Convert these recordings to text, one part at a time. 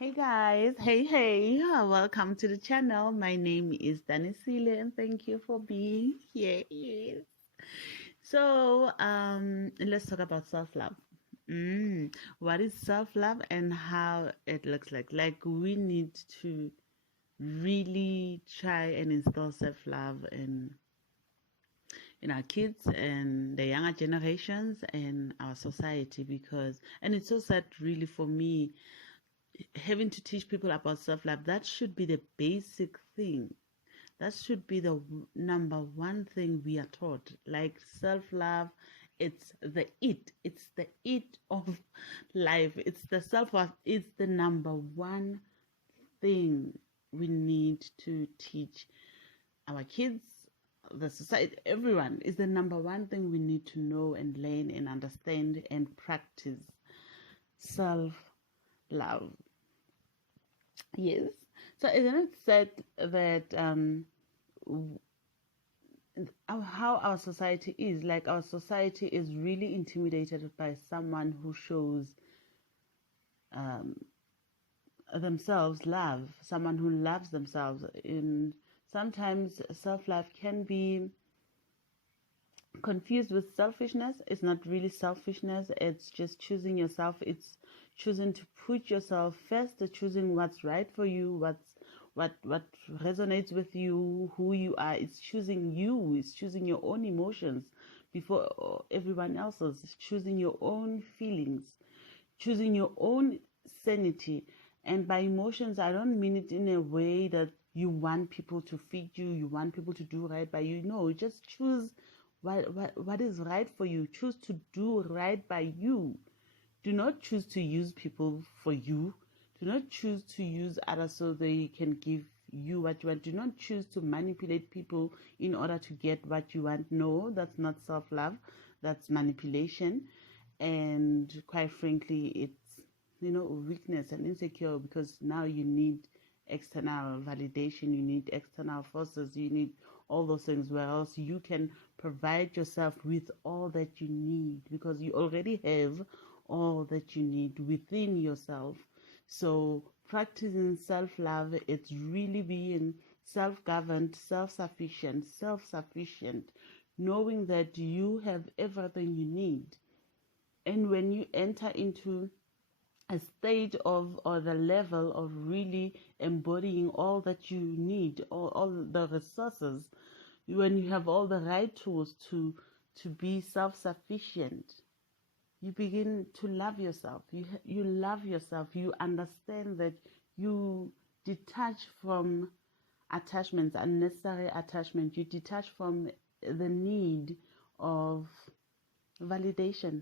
Hey guys, welcome to the channel. My name is Danisile and thank you for being here. Yes. So, let's talk about self-love. What is self-love and how it looks like? Like, we need to really try and install self-love in our kids and the younger generations and our society, because and it's so sad really for me having to teach people about self-love. That should be the basic thing. That should be the number one thing we are taught. Like self-love, it's the it of life. It's the self-worth. It's the number one thing we need to teach our kids, the society, everyone. Is the number one thing we need to know and learn and understand and practice. Self-love. Yes. So isn't it said that how our society is, like our society is really intimidated by someone who shows um, themselves love, someone who loves themselves. And sometimes self-love can be confused with selfishness. It's not really selfishness, it's just choosing yourself. It's choosing to put yourself first, choosing what's right for you, what resonates with you, who you are. It's choosing you, it's choosing your own emotions before everyone else's. It's choosing your own feelings, choosing your own sanity. And by emotions, I don't mean it in a way that you want people to feed you, you want people to do right by you. No, just choose what is right for you. Choose to do right by you. Do not choose to use people for you. Do not choose to use others so they can give you what you want. Do not choose to manipulate people in order to get what you want. No, that's not self-love. That's manipulation. And quite frankly, it's, weakness and insecure, because now you need external validation, you need external forces, you need all those things, where else you can provide yourself with all that you need, because you already have all that you need within yourself. So practicing self-love, it's really being self-governed, self-sufficient, knowing that you have everything you need. And when you enter into a state of, or the level of really embodying all that you need, all the resources, when you have all the right tools to be self-sufficient, you begin to love yourself. You love yourself. You understand that you detach from attachments, unnecessary attachment. You detach from the need of validation.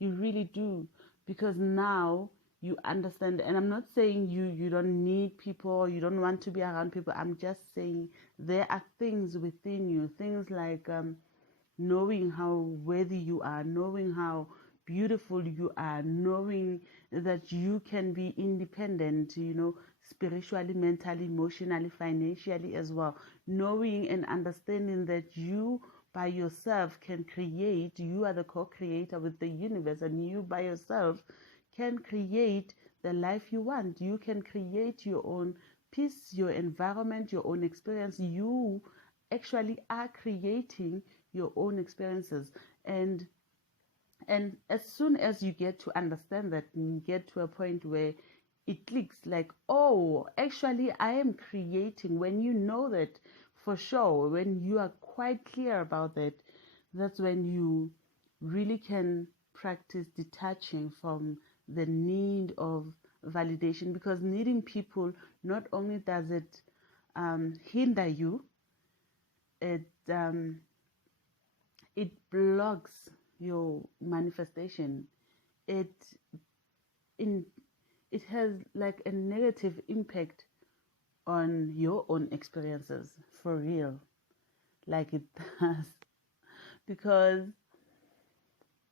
You really do, because now you understand. And I'm not saying you don't need people, you don't want to be around people. I'm just saying there are things within you, things like knowing how worthy you are, knowing how beautiful you are, knowing that you can be independent, spiritually, mentally, emotionally, financially as well. Knowing and understanding that you by yourself can create, you are the co-creator with the universe, and you by yourself can create the life you want. You can create your own peace, your environment, your own experience. You actually are creating your own experiences. And as soon as you get to understand that, and you get to a point where it clicks, like, oh, actually I am creating. When you know that for sure, when you are quite clear about that, that's when you really can practice detaching from the need of validation. Because needing people, not only does it hinder you, it it blocks your manifestation. It in it has like a negative impact on your own experiences, for real, like it does. Because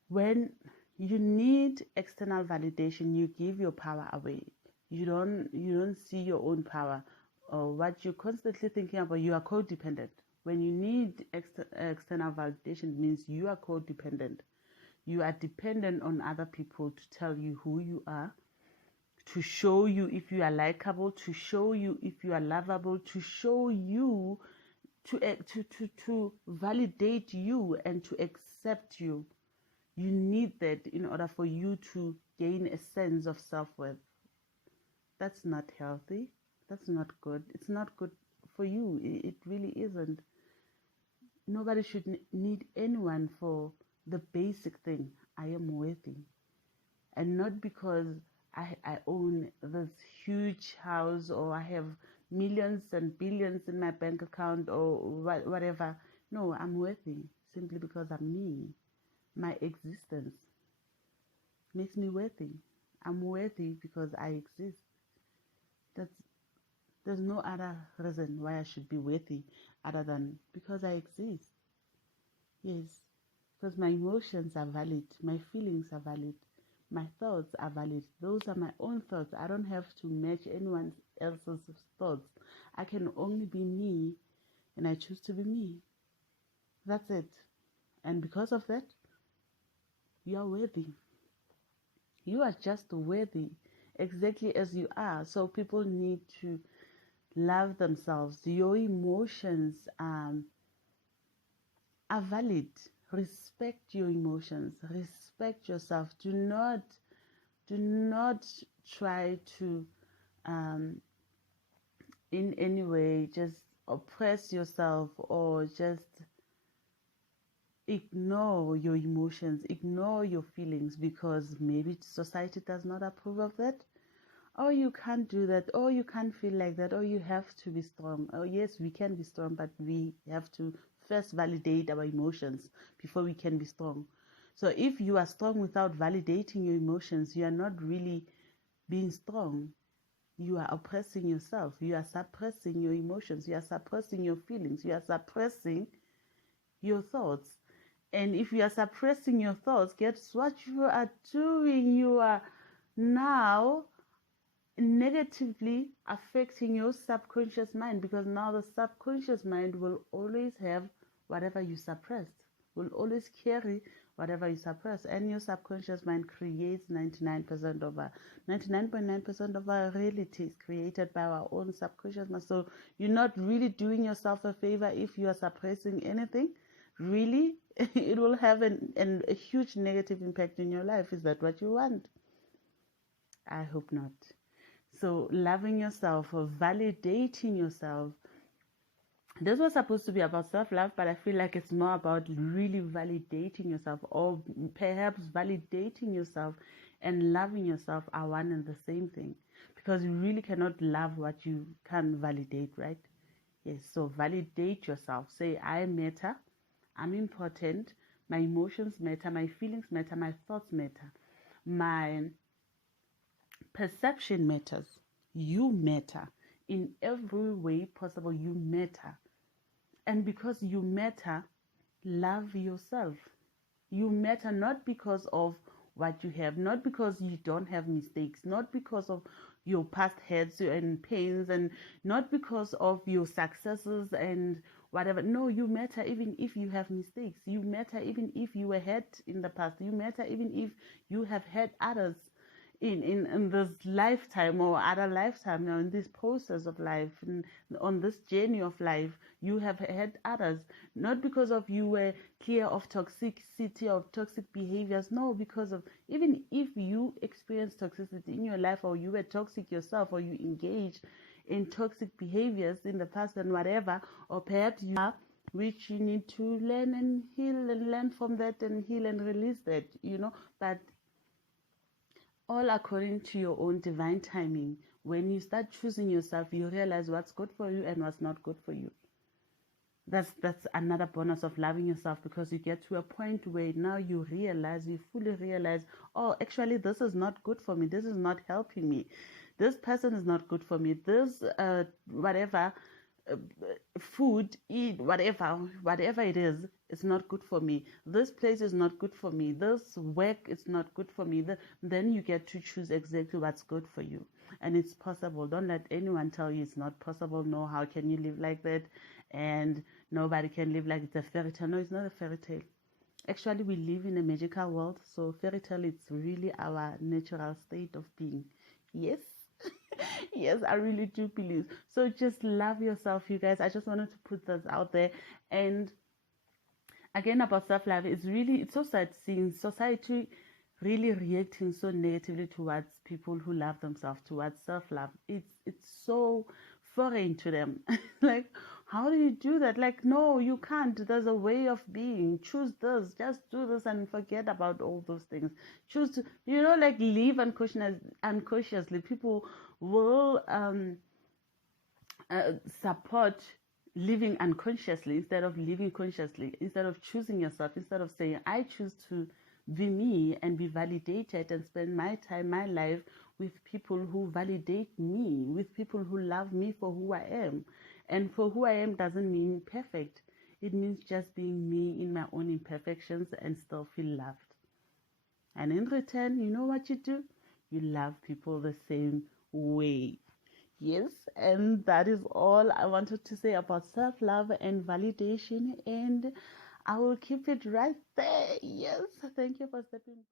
when you need external validation, you give your power away. You don't see your own power, or what you're constantly thinking about. You are codependent. When you need external validation, it means you are codependent. You are dependent on other people to tell you who you are, to show you if you are likable, to show you if you are lovable, to show you, to validate you and to accept you. You need that in order for you to gain a sense of self-worth. That's not healthy. That's not good. It's not good for you. It really isn't. Nobody should need anyone for the basic thing. I am worthy. And not because I own this huge house or I have millions and billions in my bank account or whatever. No, I'm worthy simply because I'm me. My existence makes me worthy. I'm worthy because I exist. There's no other reason why I should be worthy other than because I exist. Yes, because my emotions are valid, my feelings are valid, my thoughts are valid. Those are my own thoughts. I don't have to match anyone else's thoughts. I can only be me, and I choose to be me. That's it. And because of that, you are worthy. You are just worthy exactly as you are. So people need to love themselves. Your emotions are valid. Respect your emotions. Respect yourself. Do not try to in any way just oppress yourself or just ignore your emotions, ignore your feelings because maybe society does not approve of that. Oh, you can't do that. Oh, you can't feel like that. Oh, you have to be strong. Oh, yes, we can be strong, but we have to first validate our emotions before we can be strong. So if you are strong without validating your emotions, you are not really being strong. You are oppressing yourself. You are suppressing your emotions. You are suppressing your feelings. You are suppressing your thoughts. And if you are suppressing your thoughts, guess what you are doing? You are now negatively affecting your subconscious mind, because now the subconscious mind will always have whatever you suppressed, will always carry whatever you suppress, and your subconscious mind creates 99% of our 99.9% of our reality is created by our own subconscious mind. So you're not really doing yourself a favor if you are suppressing anything. Really, it will have a huge negative impact in your life. Is that what you want? I hope not. So loving yourself or validating yourself. This was supposed to be about self-love, but I feel like it's more about really validating yourself, or perhaps validating yourself and loving yourself are one and the same thing, because you really cannot love what you can't validate, right? Yes, so validate yourself. Say, I matter, I'm important, my emotions matter, my feelings matter, my thoughts matter, my perception matters. You matter. In every way possible, you matter. And because you matter, love yourself. You matter not because of what you have, not because you don't have mistakes, not because of your past hurts and pains, and not because of your successes and whatever. No, you matter even if you have mistakes. You matter even if you were hurt in the past. You matter even if you have hurt others in this lifetime or other lifetime, in this process of life, on this journey of life. You have had others, not because of you were clear of toxicity, of toxic behaviors. No, because of, even if you experience toxicity in your life, or you were toxic yourself, or you engage in toxic behaviors in the past and whatever, or perhaps you are, which you need to learn and heal and learn from that and heal and release that, but all according to your own divine timing. When you start choosing yourself, you realize what's good for you and what's not good for you. That's another bonus of loving yourself, because you get to a point where now you fully realize, oh, actually this is not good for me, this is not helping me, this person is not good for me, this whatever food, eat, whatever it is, it's not good for me, this place is not good for me, this work is not good for me. Then you get to choose exactly what's good for you. And it's possible. Don't let anyone tell you it's not possible. No, how can you live like that? And nobody can live like it's a fairy tale. No, it's not a fairy tale. Actually, we live in a magical world, so fairy tale is really our natural state of being. Yes. Yes, I really do believe. So just love yourself, you guys. I just wanted to put this out there. And again, about self-love, it's so sad seeing society really reacting so negatively towards people who love themselves, towards self-love. It's so foreign to them. Like, how do you do that? Like, no, you can't. There's a way of being. Choose this. Just do this and forget about all those things. Choose to, like, live unconsciously. People will support living unconsciously instead of living consciously, instead of choosing yourself, instead of saying, I choose to be me and be validated and spend my time, my life with people who validate me, with people who love me for who I am. And for who I am doesn't mean perfect. It means just being me in my own imperfections and still feel loved. And in return, you know what you do? You love people the same way. Yes, and that is all I wanted to say about self-love and validation, and I will keep it right there. Yes, thank you for stepping by.